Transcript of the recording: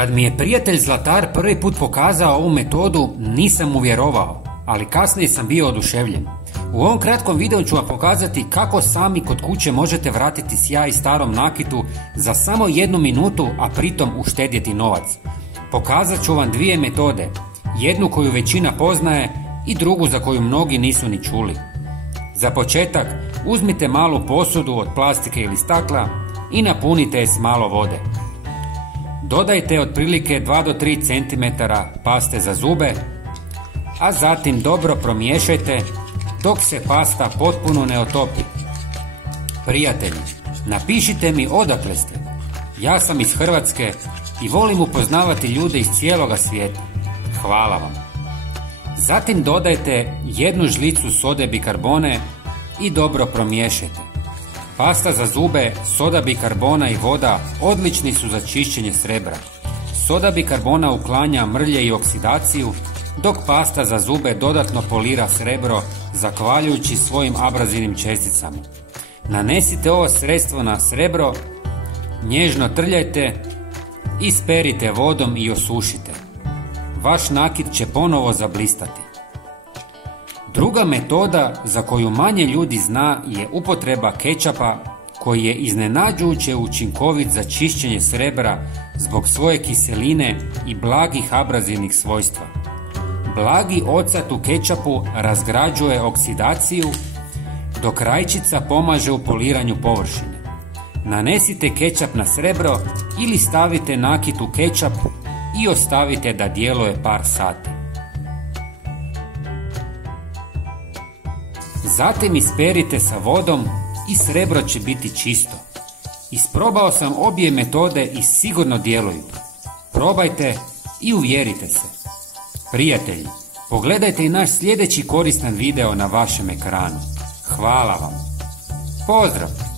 Kad mi je prijatelj Zlatar prvi put pokazao ovu metodu, nisam mu vjerovao, ali kasnije sam bio oduševljen. U ovom kratkom videu ću vam pokazati kako sami kod kuće možete vratiti sjaj starom nakitu za samo 1 minutu, a pritom uštedjeti novac. Pokazat ću vam 2 metode, jednu koju većina poznaje i drugu za koju mnogi nisu ni čuli. Za početak, uzmite malu posudu od plastike ili stakla i napunite je s malo vode. Dodajte otprilike 2 do 3 cm paste za zube, a zatim dobro promiješajte dok se pasta potpuno ne otopi. Prijatelji, napišite mi odakle ste. Ja sam iz Hrvatske i volim upoznavati ljude iz cijeloga svijeta. Hvala vam. Zatim dodajte 1 žlicu sode bikarbone i dobro promiješajte. Pasta za zube, soda bikarbona i voda odlični su za čišćenje srebra. Soda bikarbona uklanja mrlje i oksidaciju, dok pasta za zube dodatno polira srebro zahvaljujući svojim abrazivnim česticama. Nanesite ovo sredstvo na srebro, nježno trljajte i sperite vodom i osušite. Vaš nakit će ponovo zablistati. Druga metoda za koju manje ljudi zna je upotreba kečapa, koji je iznenađujuće učinkovit za čišćenje srebra zbog svoje kiseline i blagih abrazivnih svojstva. Blagi ocat u kečapu razgrađuje oksidaciju, dok rajčica pomaže u poliranju površine. Nanesite kečap na srebro ili stavite nakit u kečap i ostavite da djeluje par sati. Zatim isperite sa vodom i srebro će biti čisto. Isprobao sam obje metode i sigurno djeluju. Probajte i uvjerite se. Prijatelji, pogledajte i naš sljedeći koristan video na vašem ekranu. Hvala vam. Pozdrav!